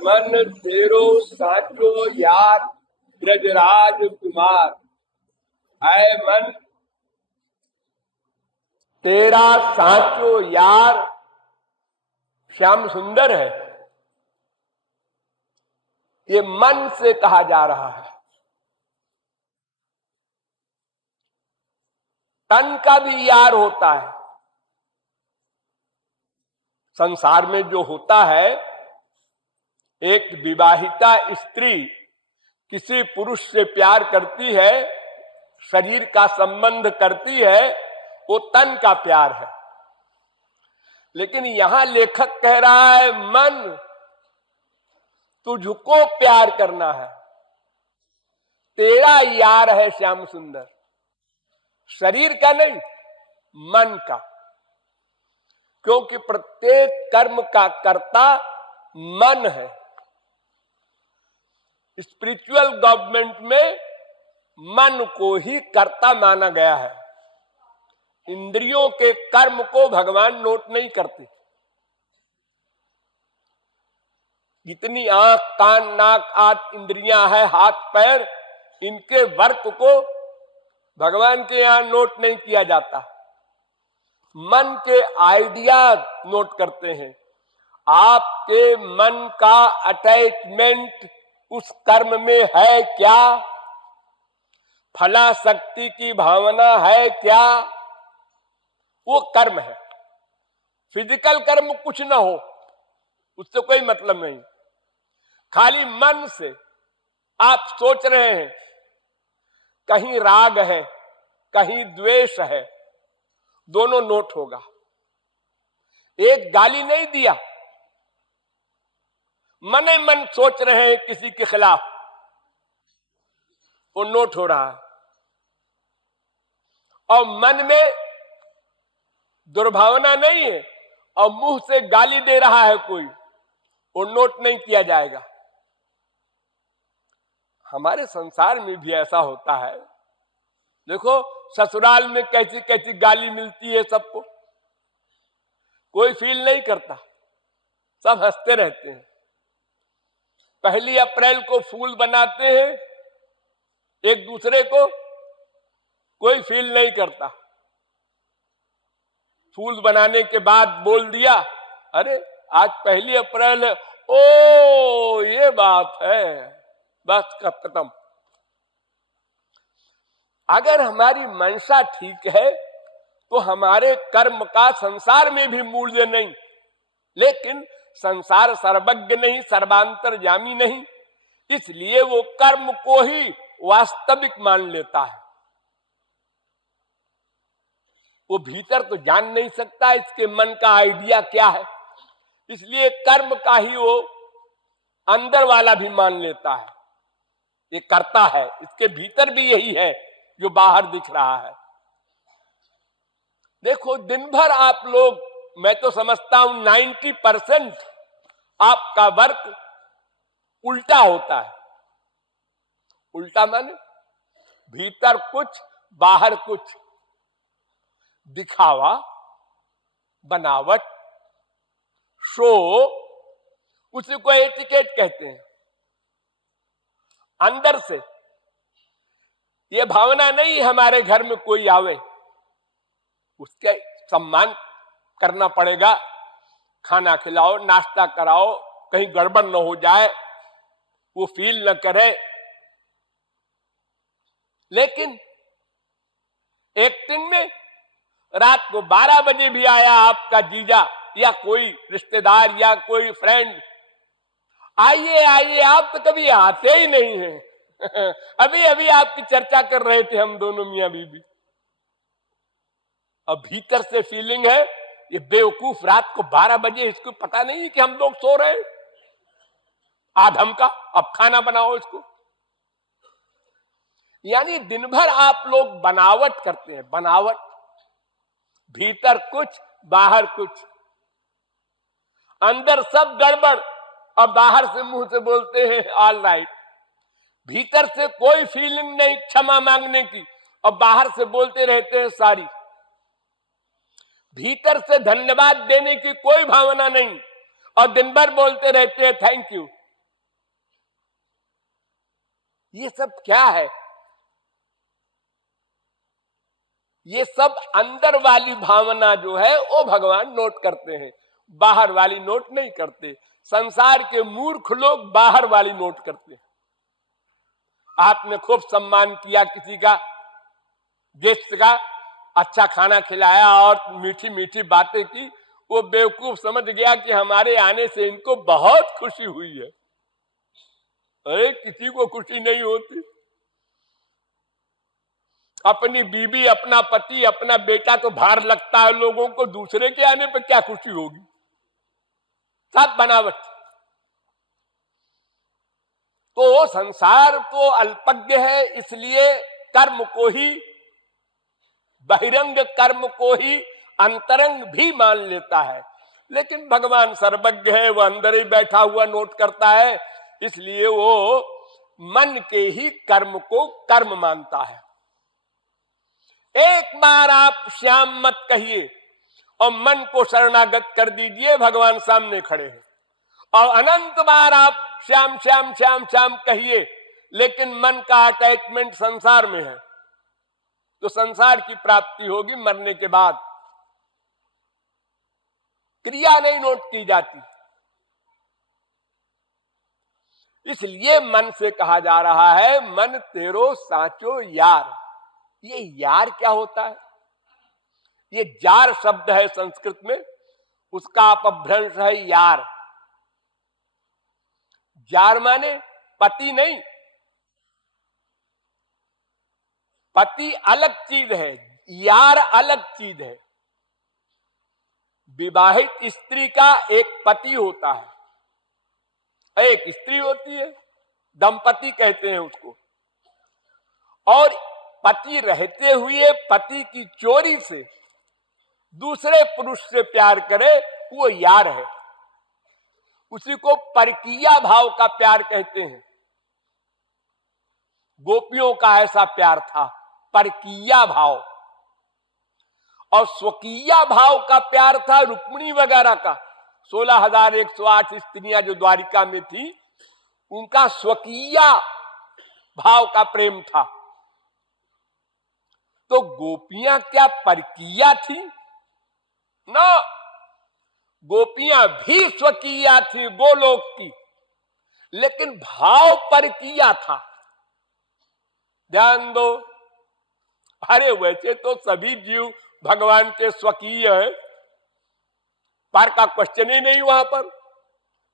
मन तेरो साचो यार ब्रजराज कुमार। ऐ मन तेरा साचो यार श्याम सुंदर है। ये मन से कहा जा रहा है। तन का भी यार होता है। संसार में जो होता है, एक विवाहिता स्त्री किसी पुरुष से प्यार करती है, शरीर का संबंध करती है, वो तन का प्यार है। लेकिन यहां लेखक कह रहा है, मन तुझको प्यार करना है, तेरा यार है श्याम सुंदर। शरीर का नहीं, मन का। क्योंकि प्रत्येक कर्म का कर्ता मन है। स्पिरिचुअल गवर्नमेंट में मन को ही कर्ता माना गया है। इंद्रियों के कर्म को भगवान नोट नहीं करते। जितनी आंख, कान, नाक आदि इंद्रियां हैं, हाथ पैर, इनके वर्क को भगवान के यहां नोट नहीं किया जाता। मन के आइडिया नोट करते हैं। आपके मन का अटैचमेंट उस कर्म में है क्या? फला शक्ति की भावना है क्या? वो कर्म है। फिजिकल कर्म कुछ ना हो, उससे कोई मतलब नहीं। खाली मन से आप सोच रहे हैं, कहीं राग है, कहीं द्वेष है, दोनों नोट होगा। एक गाली नहीं दिया, मन ही मन सोच रहे हैं किसी के खिलाफ, वो नोट हो रहा है। और मन में दुर्भावना नहीं है और मुंह से गाली दे रहा है कोई, वो नोट नहीं किया जाएगा। हमारे संसार में भी ऐसा होता है। देखो ससुराल में कैसी कैसी गाली मिलती है सबको, कोई फील नहीं करता, सब हंसते रहते हैं। 1 अप्रैल को फूल बनाते हैं एक दूसरे को, कोई फील नहीं करता। फूल बनाने के बाद बोल दिया, अरे आज 1 अप्रैल है, ओ ये बात है, बस खत्म। अगर हमारी मनसा ठीक है तो हमारे कर्म का संसार में भी मूल्य नहीं। लेकिन संसार सर्वज्ञ नहीं, सर्वांतर्यामी नहीं, इसलिए वो कर्म को ही वास्तविक मान लेता है। वो भीतर तो जान नहीं सकता इसके मन का आइडिया क्या है, इसलिए कर्म का ही वो अंदर वाला भी मान लेता है। ये करता है, इसके भीतर भी यही है जो बाहर दिख रहा है। देखो दिन भर आप लोग, मैं तो समझता हूं 90% आपका वर्क उल्टा होता है। उल्टा माने भीतर कुछ बाहर कुछ, दिखावा, बनावट, शो, उसी को एटिकेट कहते हैं। अंदर से ये भावना नहीं हमारे घर में कोई आवे उसके सम्मान करना पड़ेगा, खाना खिलाओ, नाश्ता कराओ, कहीं गड़बड़ न हो जाए, वो फील न करे। लेकिन एक्टिंग में रात को 12 बजे भी आया आपका जीजा या कोई रिश्तेदार या कोई फ्रेंड, आइए आइए, आप तो कभी आते ही नहीं हैं। अभी अभी आपकी चर्चा कर रहे थे हम दोनों मियां बीबी। अब भीतर से फीलिंग है, ये बेवकूफ रात को 12 बजे, इसको पता नहीं कि हम लोग सो रहे हैं, आधम का, अब खाना बनाओ इसको। यानी दिन भर आप लोग बनावट करते हैं, बनावट, भीतर कुछ बाहर कुछ, अंदर सब गड़बड़ और बाहर से मुंह से बोलते हैं ऑल राइट। भीतर से कोई फीलिंग नहीं क्षमा मांगने की और बाहर से बोलते रहते हैं सॉरी। भीतर से धन्यवाद देने की कोई भावना नहीं और दिन भर बोलते रहते हैं थैंक यू। ये सब क्या है? ये सब अंदर वाली भावना जो है वो भगवान नोट करते हैं, बाहर वाली नोट नहीं करते। संसार के मूर्ख लोग बाहर वाली नोट करते हैं। आपने खूब सम्मान किया किसी का, गेस्ट का, अच्छा खाना खिलाया और मीठी मीठी बातें की, वो बेवकूफ समझ गया कि हमारे आने से इनको बहुत खुशी हुई है। अरे किसी को खुशी नहीं होती। अपनी बीवी, अपना पति, अपना बेटा तो भार लगता है लोगों को, दूसरे के आने पर क्या खुशी होगी? सब बनावट। तो संसार तो अल्पज्ञ है, इसलिए कर्म को ही, बहिरंग कर्म को ही अंतरंग भी मान लेता है। लेकिन भगवान सर्वज्ञ है, वह अंदर ही बैठा हुआ नोट करता है, इसलिए वो मन के ही कर्म को कर्म मानता है। एक बार आप श्याम मत कहिए और मन को शरणागत कर दीजिए, भगवान सामने खड़े हैं। और अनंत बार आप श्याम श्याम श्याम श्याम कहिए, लेकिन मन का अटैचमेंट संसार में है, तो संसार की प्राप्ति होगी मरने के बाद। क्रिया नहीं नोट की जाती। इसलिए मन से कहा जा रहा है, मन तेरो साचो यार। ये यार क्या होता है? ये जार शब्द है संस्कृत में, उसका अपभ्रंश है यार। जार माने पति नहीं, पति अलग चीज है, यार अलग चीज है। विवाहित स्त्री का एक पति होता है, एक स्त्री होती है, दंपति कहते हैं उसको। और पति रहते हुए पति की चोरी से दूसरे पुरुष से प्यार करे, वो यार है। उसी को परकीया भाव का प्यार कहते हैं। गोपियों का ऐसा प्यार था, परकीया भाव। और स्वकीया भाव का प्यार था रुक्मिणी वगैरह का। 16,108 स्त्रियां जो द्वारिका में थी, उनका स्वकीया भाव का प्रेम था। तो गोपियां क्या परकीया थी? ना, गोपियां भी स्वकीया थी गोलोक की, लेकिन भाव परकीया था। ध्यान दो। अरे वैसे तो सभी जीव भगवान के स्वकीय है, पर का क्वेश्चन ही नहीं वहां पर,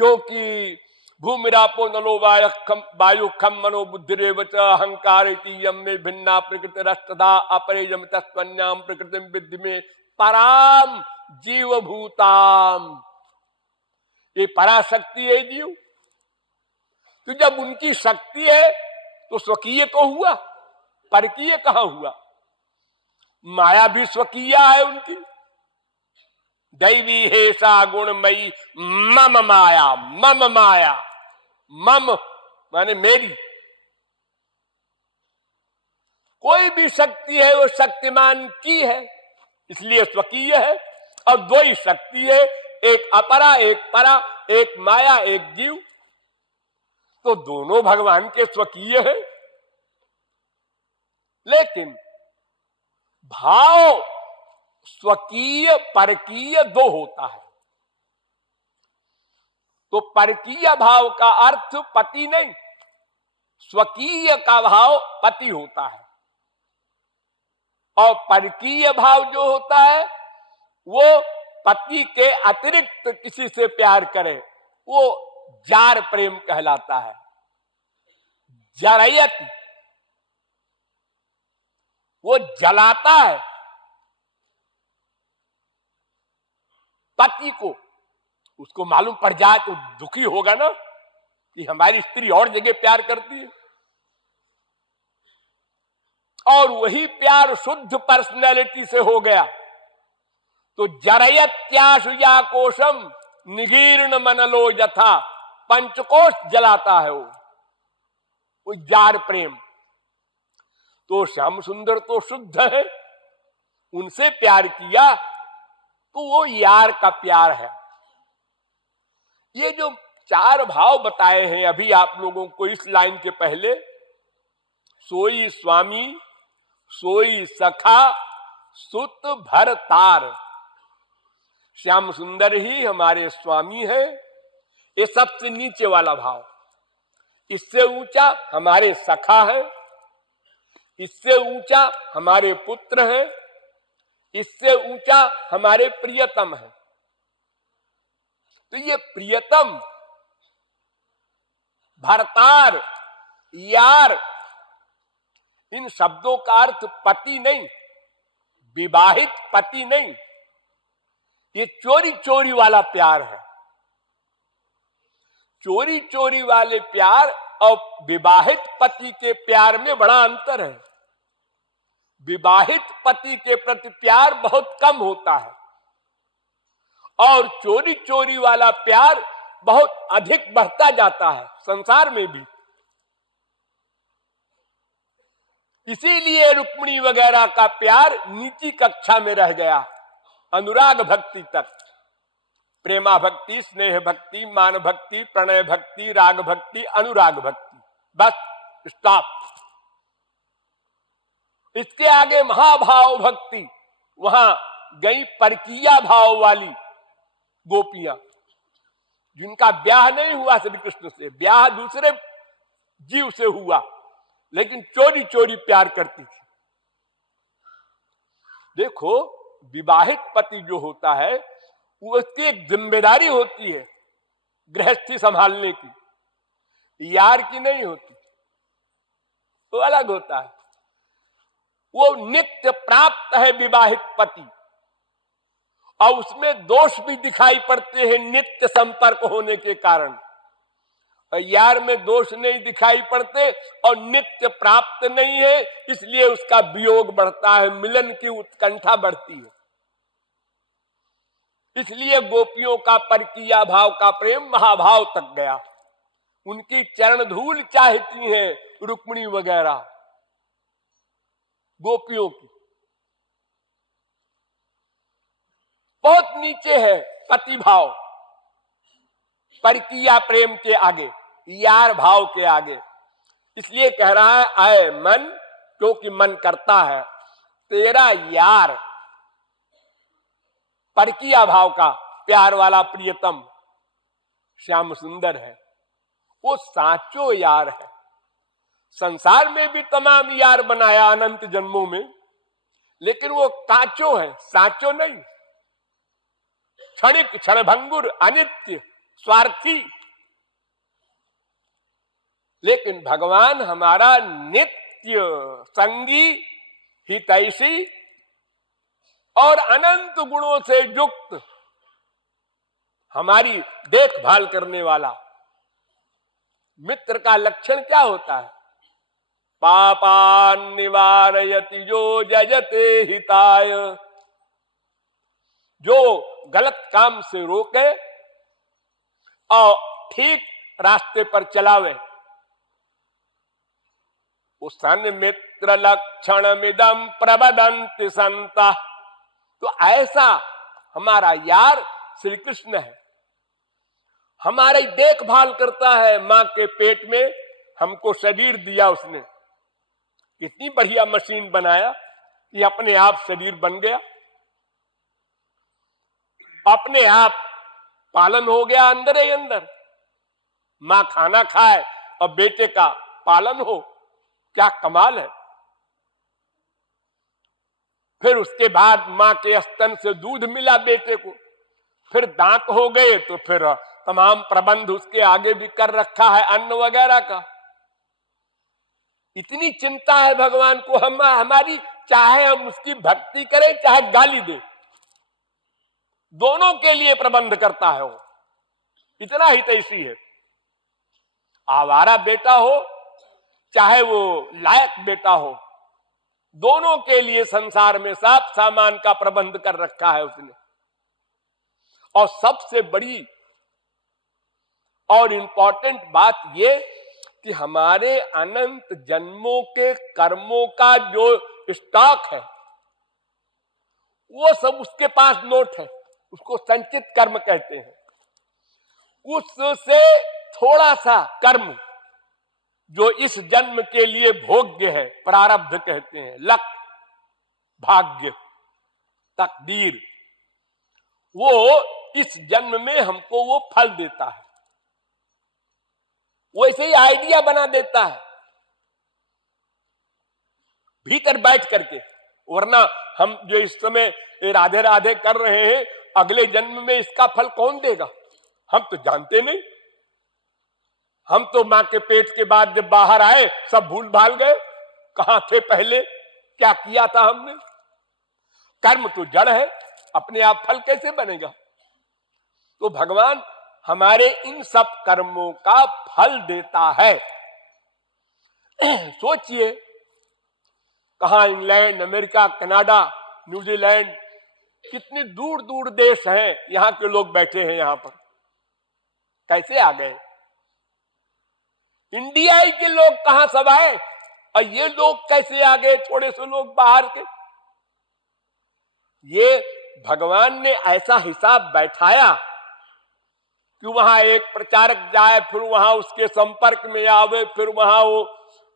क्योंकि भूमिरापो नलो वायु खम मनो बुद्धिरेव च अहंकार में भिन्ना प्रकृति रस्तदा अपरेयम तस्वन्याम प्रकृति विद्धि में पराम जीव भूताम। ये पराशक्ति है जीव। तो जब उनकी शक्ति है तो स्वकीय तो हुआ, परकीय कहां हुआ? माया भी स्वकीय है उनकी। दैवी हेषा गुणमयी मम माया, मम माया, मम माने मेरी। कोई भी शक्ति है वो शक्तिमान की है, इसलिए स्वकीय है। और दो ही शक्ति है, एक अपरा एक परा, एक माया एक जीव। तो दोनों भगवान के स्वकीय है। लेकिन भाव स्वकीय परकीय दो होता है। तो परकीय भाव का अर्थ पति नहीं, स्वकीय का भाव पति होता है। और परकीय भाव जो होता है वो पति के अतिरिक्त किसी से प्यार करे, वो जार प्रेम कहलाता है। जरयत, वो जलाता है पति को। उसको मालूम पड़ जाए तो दुखी होगा ना कि हमारी स्त्री और जगह प्यार करती है। और वही प्यार शुद्ध पर्सनैलिटी से हो गया तो जरयत्याशुया कोशम निगीर्ण मनलो यथा, पंचकोश जलाता है वो जार प्रेम। तो श्याम सुंदर तो शुद्ध है, उनसे प्यार किया तो वो यार का प्यार है। ये जो चार भाव बताए हैं अभी आप लोगों को इस लाइन के पहले, सोई स्वामी सोई सखा सुत भरतार। श्याम सुंदर ही हमारे स्वामी है। ये सबसे नीचे वाला भाव। इससे ऊंचा हमारे सखा है, इससे ऊंचा हमारे पुत्र है, इससे ऊंचा हमारे प्रियतम है। तो ये प्रियतम, भरतार, यार, इन शब्दों का अर्थ पति नहीं, विवाहित पति नहीं, ये चोरी चोरी वाला प्यार है। चोरी चोरी वाले प्यार और विवाहित पति के प्यार में बड़ा अंतर है। विवाहित पति के प्रति प्यार बहुत कम होता है और चोरी चोरी वाला प्यार बहुत अधिक बढ़ता जाता है संसार में भी। इसीलिए रुक्मिणी वगैरह का प्यार नीची कक्षा में रह गया, अनुराग भक्ति तक। प्रेमा भक्ति, स्नेह भक्ति, मान भक्ति, प्रणय भक्ति, राग भक्ति, अनुराग भक्ति, बस स्टॉप। इसके आगे महाभाव भक्ति, वहां गई परकीया भाव वाली गोपियां, जिनका ब्याह नहीं हुआ श्री कृष्ण से, ब्याह दूसरे जीव से हुआ, लेकिन चोरी चोरी प्यार करती थी। देखो, विवाहित पति जो होता है वो उसकी एक जिम्मेदारी होती है गृहस्थी संभालने की, यार की नहीं होती, तो अलग होता है। वो नित्य प्राप्त है विवाहित पति, और उसमें दोष भी दिखाई पड़ते हैं नित्य संपर्क होने के कारण। और यार में दोष नहीं दिखाई पड़ते और नित्य प्राप्त नहीं है, इसलिए उसका वियोग बढ़ता है, मिलन की उत्कंठा बढ़ती है। इसलिए गोपियों का परकीया भाव का प्रेम महाभाव तक गया। उनकी चरण धूल चाहती हैं रुक्मिणी वगैरह गोपियों की। बहुत नीचे है पति भाव परकीया प्रेम के आगे, यार भाव के आगे। इसलिए कह रहा है आए मन, क्योंकि मन करता है तेरा यार, परकीया भाव का प्यार वाला प्रियतम श्याम सुंदर है। वो साचो यार है। संसार में भी तमाम यार बनाया अनंत जन्मों में, लेकिन वो काचो है, साचो नहीं। क्षणिक, क्षणभंगुर, अनित्य, स्वार्थी। लेकिन भगवान हमारा नित्य संगी, हितैषी और अनंत गुणों से युक्त, हमारी देखभाल करने वाला। मित्र का लक्षण क्या होता है? पापान निवारयति जो जजते हिताय, जो गलत काम से रोके और ठीक रास्ते पर चलावे। उसन मित्र लक्षण मिदम प्रबदंति संता। तो ऐसा हमारा यार श्री कृष्ण है। हमारी देखभाल करता है। मां के पेट में हमको शरीर दिया उसने, कितनी बढ़िया मशीन बनाया कि अपने आप शरीर बन गया, अपने आप पालन हो गया अंदर ही अंदर। मां खाना खाए और बेटे का पालन हो, क्या कमाल है। फिर उसके बाद मां के स्तन से दूध मिला बेटे को, फिर दांत हो गए तो फिर तमाम प्रबंध उसके आगे भी कर रखा है अन्न वगैरह का। इतनी चिंता है भगवान को हमारी, चाहे हम उसकी भक्ति करें चाहे गाली दे, दोनों के लिए प्रबंध करता है वो। इतना हितैषी है। आवारा बेटा हो चाहे वो लायक बेटा हो, दोनों के लिए संसार में सब सामान का प्रबंध कर रखा है उसने। और सबसे बड़ी और इंपॉर्टेंट बात ये कि हमारे अनंत जन्मों के कर्मों का जो स्टॉक है वो सब उसके पास नोट है, उसको संचित कर्म कहते हैं। उससे थोड़ा सा कर्म जो इस जन्म के लिए भोग्य है, प्रारब्ध कहते हैं, लक, भाग्य, तकदीर, वो इस जन्म में हमको वो फल देता है, वो ऐसे ही आइडिया बना देता है भीतर बैठ करके। वरना हम जो इस समय राधे राधे कर रहे हैं, अगले जन्म में इसका फल कौन देगा, हम तो जानते नहीं। हम तो मां के पेट के बाद जब बाहर आए सब भूल भाल गए, कहां थे पहले, क्या किया था हमने। कर्म तो जड़ है, अपने आप फल कैसे बनेगा। तो भगवान हमारे इन सब कर्मों का फल देता है। सोचिए, कहां इंग्लैंड, अमेरिका, कनाडा, न्यूजीलैंड, कितने दूर दूर देश हैं, यहां के लोग बैठे हैं यहां पर, कैसे आ गए। इंडिया के लोग कहां सब आए, और ये लोग कैसे आ गए, थोड़े से लोग बाहर के। ये भगवान ने ऐसा हिसाब बैठाया कि वहां एक प्रचारक जाए, फिर वहां उसके संपर्क में आवे, फिर वहां वो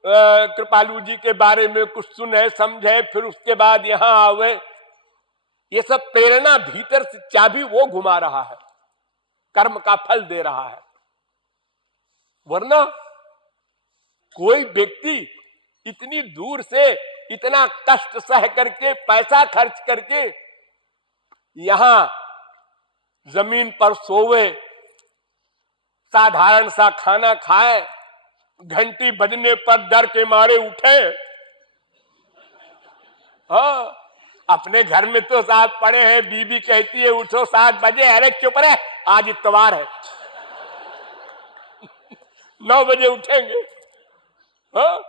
कृपालु जी के बारे में कुछ सुने समझे, फिर उसके बाद यहां आवे। ये सब प्रेरणा भीतर से चाबी वो घुमा रहा है, कर्म का फल दे रहा है। वरना कोई व्यक्ति इतनी दूर से इतना कष्ट सह करके, पैसा खर्च करके यहां जमीन पर सोवे, साधारण सा खाना खाए, घंटी बजने पर डर के मारे उठे। हाँ, अपने घर में तो साथ पड़े हैं, बीबी कहती है उठो 7 बजे, अरे चुप रहे, आज इतवार है। 9 बजे उठेंगे। हाँ,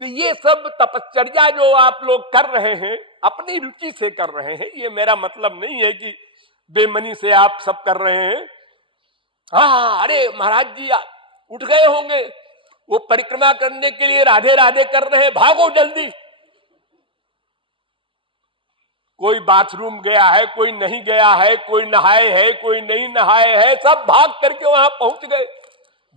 तो ये सब तपश्चर्या जो आप लोग कर रहे हैं, अपनी रुचि से कर रहे हैं। ये मेरा मतलब नहीं है कि बेमनी से आप सब कर रहे हैं। हाँ, अरे महाराज जी उठ गए होंगे, वो परिक्रमा करने के लिए राधे राधे कर रहे हैं, भागो जल्दी। कोई बाथरूम गया है, कोई नहीं गया है, कोई नहाए है, कोई नहीं नहाए है, सब भाग करके वहां पहुंच गए।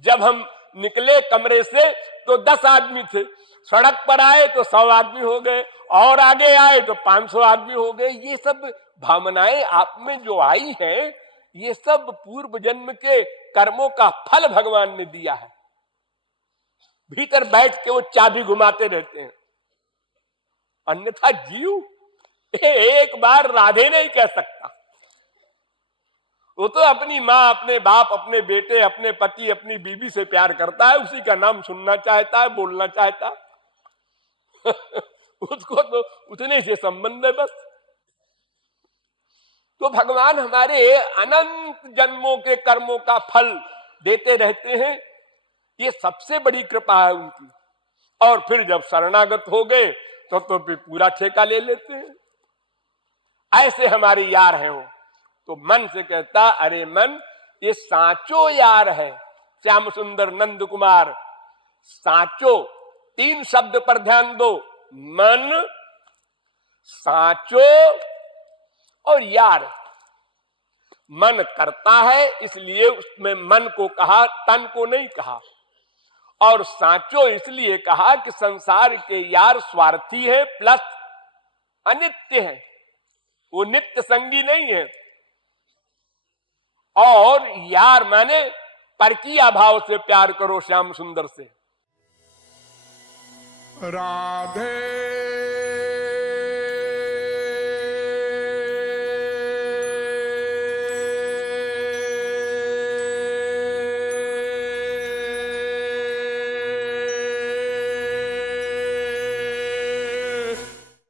जब हम निकले कमरे से तो 10 आदमी थे, सड़क पर आए तो 100 आदमी हो गए, और आगे आए तो 500 आदमी हो गए। ये सब भावनाएं आप में जो आई हैं, ये सब पूर्व जन्म के कर्मों का फल भगवान ने दिया है। भीतर बैठ के वो चाबी घुमाते रहते हैं। अन्यथा जीव एक बार राधे नहीं कह सकता। वो तो अपनी माँ, अपने बाप, अपने बेटे, अपने पति, अपनी बीवी से प्यार करता है, उसी का नाम सुनना चाहता है, बोलना चाहता है। उसको तो उतने से संबंध है बस। तो भगवान हमारे अनंत जन्मों के कर्मों का फल देते रहते हैं, ये सबसे बड़ी कृपा है उनकी। और फिर जब शरणागत हो गए तो फिर पूरा ठेका ले लेते हैं। ऐसे हमारे यार हैं वो। तो मन से कहता, अरे मन, ये साचो यार है। श्याम सुंदर नंद कुमार, साचो, 3 शब्द पर ध्यान दो, मन, साचो और यार। मन करता है, इसलिए उसमें मन को कहा, तन को नहीं कहा। और साचो इसलिए कहा कि संसार के यार स्वार्थी है, प्लस अनित्य है, वो नित्य संगी नहीं है। और यार माने परकीय भाव से प्यार करो श्याम सुंदर से। राधे